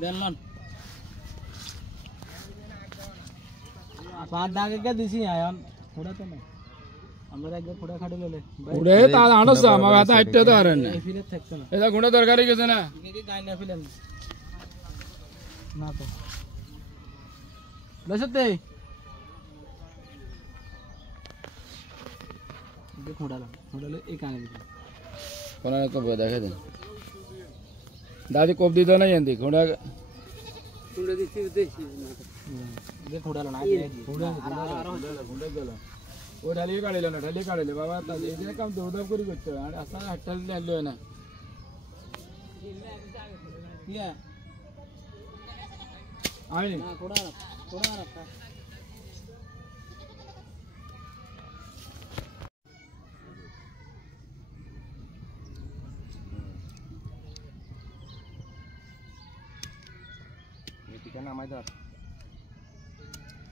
দেন মান পাঁচ দাগে কে দিছি আয়ন থোড়া তো না আমরা একবার ফোড়া খাড়ি ললে উড়ে তা আনছ আমার হাতে আইতে তো আর না এই ফিরে থাকছে না এটা গুণা তরকারি গেছে না কি গাই না ফিলেন না তো লসতে দেখ মুড়ালে এই কানে দিতে কোনা তো দেখে দেন দাদি কোপ দিত না জানতি ঘোড়া কুন্ডে দিছি দেখি দেখ মুড়ালো না ঘোড়া ঘোড়া গেল ও ঢালি কাড়িল না ঢালি কাড়িলে বাবা তা এই যে কাম দৌড় করে করতে আর আসা হাটল নিলো না কিয়া আইনি না কোড়া রাখা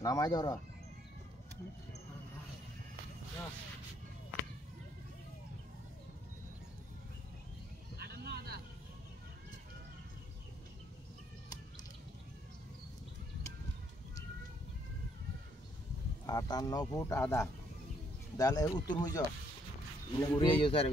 নামাই ধর আটান্ন ফুট আদা দালে উত্তর মুজ ঘুরে স্যার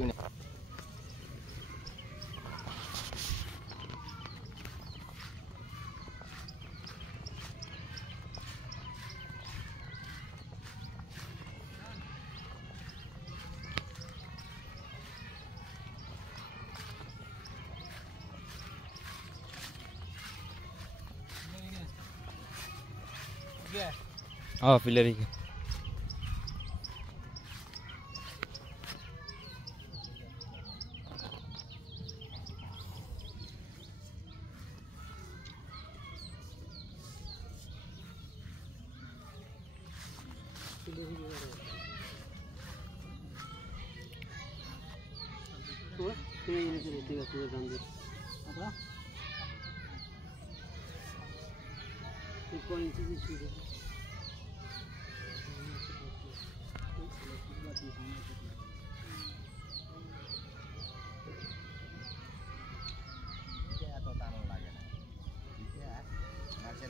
हाँ फिलरी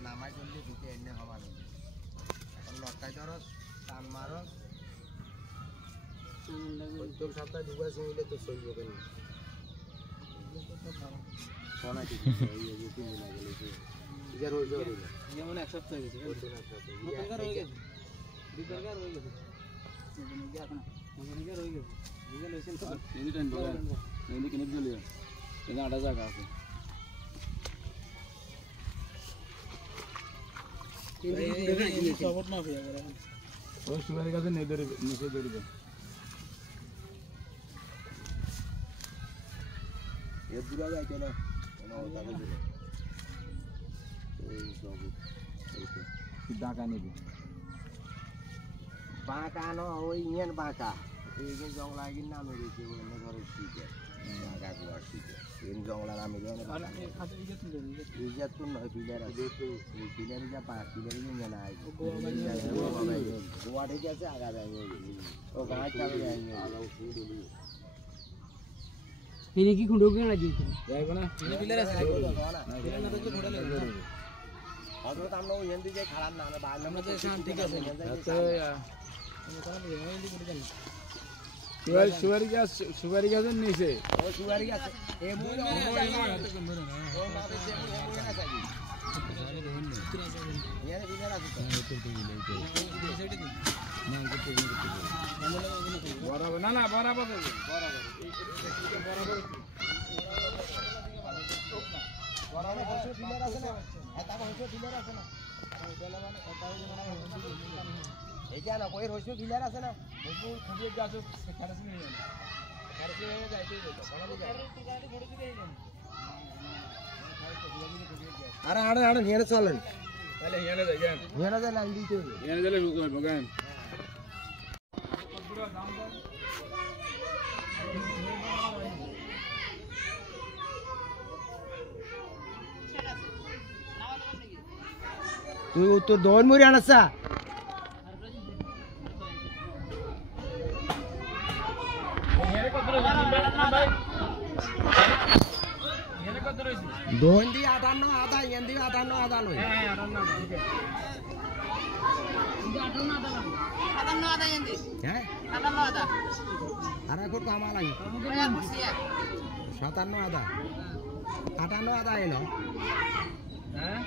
নামাই চললে দিতে এনে হওয়া এখন লটকাই ধরস টান মারস তোর সাথে ঢুকাস মিলে তো সইব কেন সোনা ঠিক ইয়ার হয়ে যাবে যেমন এক সপ্তাহ হয়ে গেছে মতনকার হয়ে গেছে বিকারকার হয়ে গেছে মতনকার হয়ে গেছে বিকাল হয়েছে তো এই টাইম বলেন এই কিনে চলে যায় এটা আটা জায়গা আছে সপোর্ট না হয়ে গেল ওই সুগারের কাছে নেই ধরে নিচে ধরবে এর দূরে যায় কেন তাকে দিলে এই সব ডাকা নেবে বাঁকা ন ওই ইয়েন বাঁকা এই যে জংলা গিয়ে নামে রয়েছে ওই ধরে শিখে বাঁকা কুয়ার শিখে এই জংলা নামে ইজাত কোন নয় পিলার আছে পিলার যা পা পিলার নিয়ে না গোয়া ঠিক আছে আগা যায় ও গাছ চাবে যায় তিনি কি খুঁড়ো কেন দিতে যাইব না পিলার আছে পিলার না তো খুঁড়া লাগে অথবা আমরা ওই এন্ড দিয়ে খারাপ না আমরা বাইরে আমরা তো ঠিক আছে সুগারি গাছের নিচে ও সুগারি আছে এ মুই বরাবর না না বরাবর এইটা না কই রইছো ফিলার আছে না খুঁটিয়ে গাছ খারাপ নিয়ে যাবে আরে আরে আরে নিয়ে চলেন তাহলে হিয়ানে যাই গান নিয়ে যা লাইন দিতে হবে হিয়ানে গেলে গান তুই উত্তর দৌড় মরি আনসা হিয়ানে কত রয়েছে? দোন দি 58 আদা ইয়ান দি 58 আদা লই হ্যাঁ 58 ঠিক আছে। হ্যাঁ আর এখন কামা লাগে 57 আদা 58 আদা এলো হ্যাঁ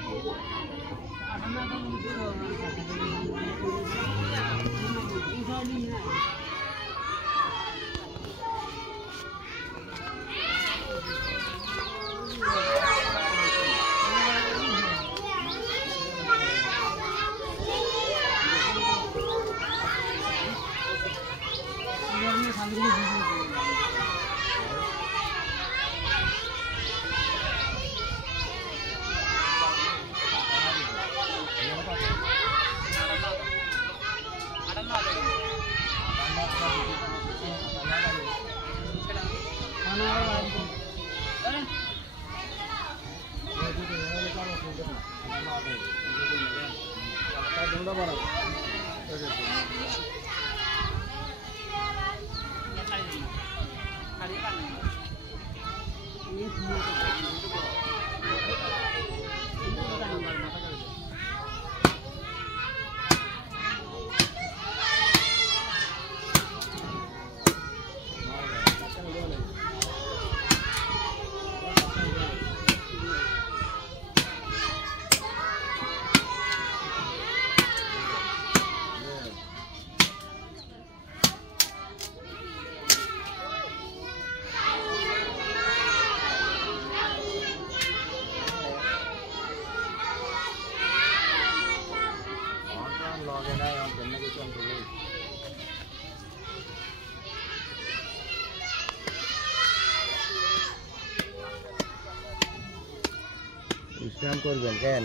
স্নান করবেন কেন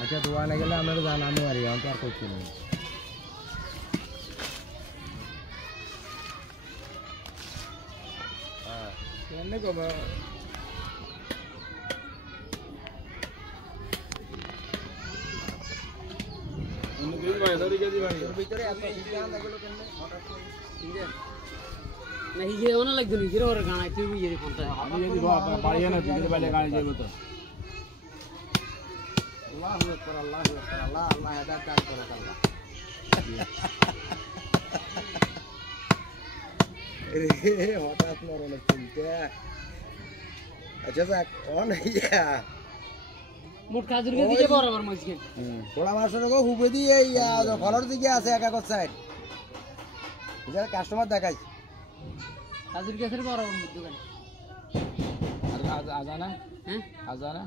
আচ্ছা দোয়ানে গেলে আমরা জানানো আর এখন তো আর করছি না কেনে কবা অন্য কিছু ভাই ধরে গেছি ভাই ভিতরে এত সিদ্ধান্ত এগুলো কেন হঠাৎ করে না হিজে ওনা লাগবে নি হিরো গানা তুই বুঝে রে কোনটা আমি যদি বাড়িয়ে না দিতে পারলে গাড়ি যাবে তো আল্লাহু আকবার আল্লাহু আকবার আল্লাহ আল্লাহ হেদায়েত দান করে আল্লাহ এ হঠাৎ মরণের চিন্তা আচ্ছা যাক অন ইয়া মোট কাজুর কে দিকে বরাবর মজকে পোড়া মাছের গো হুবে দিয়ে ইয়া ফলর দিকে আছে এক এক সাইড যা কাস্টমার দেখাই কাজুর কে বরাবর মধ্যে দোকান আর আজানা হ্যাঁ আজানা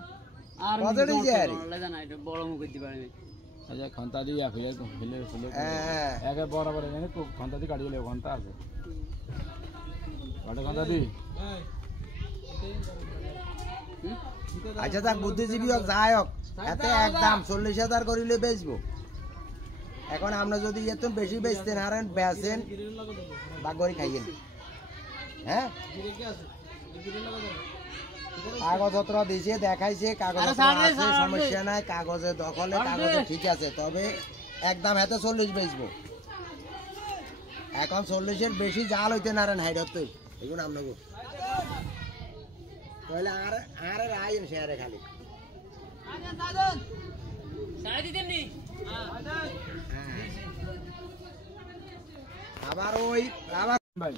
আর কতটি যায় জানা এটা বড় মুখ দিতে পারে আচ্ছা ঘন্টা দিয়ে ফিলে ফিলে ফিলে হ্যাঁ একে বরাবর এখানে ঘন্টা দিয়ে কাটিয়ে লে ঘন্টা আছে কটা ঘন্টা দি আচ্ছা যাক বুদ্ধিজীবী হোক যাই হোক এতে একদম 40,000 করিলে বেচবো এখন আমরা যদি এত বেশি বেচতেন হারেন বেচেন বাগরি খাইয়েন হ্যাঁ কাগজপত্র দিয়েছে দেখাইছে কাগজপত্র আছে সমস্যা নাই কাগজে দখলে কাগজে ঠিক আছে তবে একদম এত 40 বেচবো এখন 40-এর বেশি জাল হইতে না রেন হাইড হতে এগুলো আপনাকে তাহলে আর আইন শেয়ারে খালি আবার ওই আবার ভাই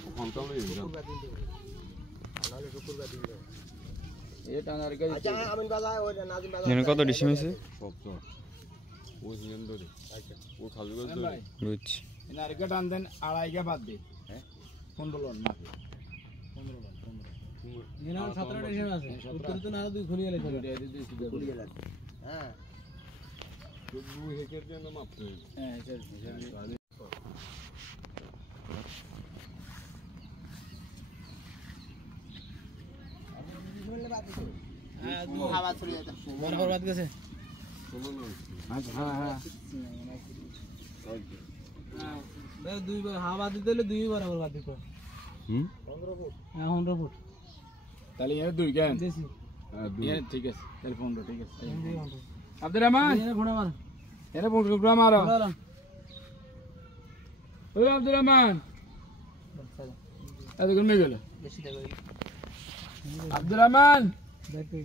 এটা না রেখে আচ্ছা আমিন বাজার ওই নাজিম বাজার কত ডিসিম আছে ভাই বুঝছি না রেখে টান দেন আড়াই কে বাদ দে হ্যাঁ 15 লন মাফি 15 লন 15 দিনা 17 ডিসেম্বর আছে উত্তর তো না তুই খুলিয়ে লেখা খুলিয়ে যাচ্ছে হ্যাঁ হ্যাঁ চল হাওয়া চলে যায় বরাবর বাদ গেছে হ্যাঁ হ্যাঁ দুইবার হাওয়া দিতে হলে দুই বরাবর বাদ দিতে 15 ফুট হ্যাঁ 15 ফুট তাহলে এর দুই কেন দেশি ঠিক আছে তাহলে 15 ঠিক আছে আব্দুর রহমান এনে ঘোড়া মার এনে ঘুরা মারো বললাম ওই আব্দুর রহমান এত করে গেল বেশি টাকা আব্দুর রহমান দেখি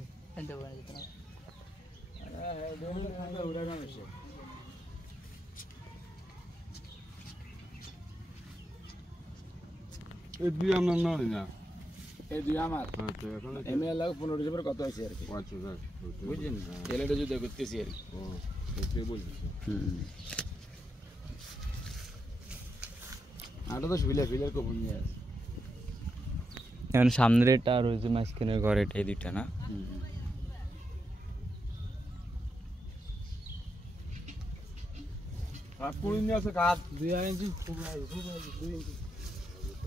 হ্যাঁ উড়া গান আছে এই দুই আমরা না না এই দুই আমার আচ্ছা এখন এমএল লাগ 15 ডিসেম্বর কত হইছে আর কি আচ্ছা যাক বুঝছেন এলাটা যুদ্ধ করতেছি আর কি ও ওকে বলছি আটা তো ফিলে ফিলের কবুল নিয়ে আছে এখন সামনের এটা আর ওই যে মাঝখানের ঘর এটা এই দুইটা না কাট করে নিয়ে আছে কাট 2 ইঞ্চি খুব 2 ইঞ্চি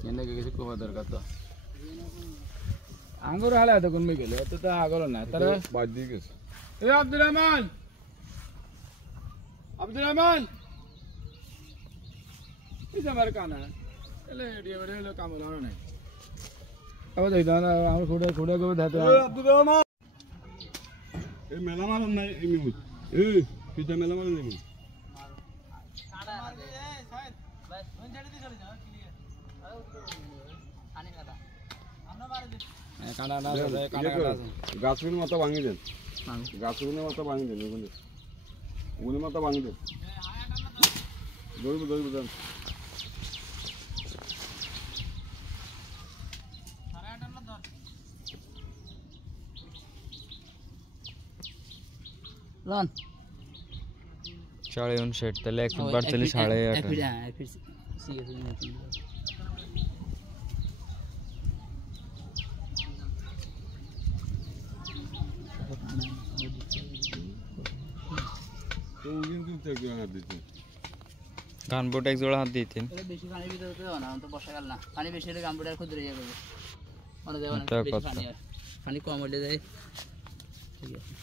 এনে কিছু কোবা দরকার তো আঙ্গুর হালে এত কোন গেলে এত তো আগল না তারা বাদ দিয়ে গেছে এ আব্দুর রহমান এই যে আমার কানা এলে এডিয়ে বলে হলো কাম হলো না আবার দেখ না আমার খুঁড়ে খুঁড়ে করে ধাতে আব্দুর রহমান এই মেলা মারন নাই এই মিমু এই পিতা মেলা মারন নাই কানা না কানা কানা গাছের মাথা ভাঙি দেন গাছের মাথা ভাঙি দেন ওখানে ওখানে মাথা ভাঙি দেন ধরবো দেন রান 59 তাহলে 1 ফুট বার তাহলে 8.5 হ্যাঁ ফির সি তো কিন্তু থেকে হাত দিতে গান বোট এক জোড়া হাত দিতেন এটা বেশি পানির ভিতরে তো না তো বর্ষাকাল না পানি বেশি হলে কম্পিউটার ক্ষুদ্র হয়ে যাবে অনেক এটা বেশি কথা। পানি হয় পানি কম হলে যায় ঠিক আছে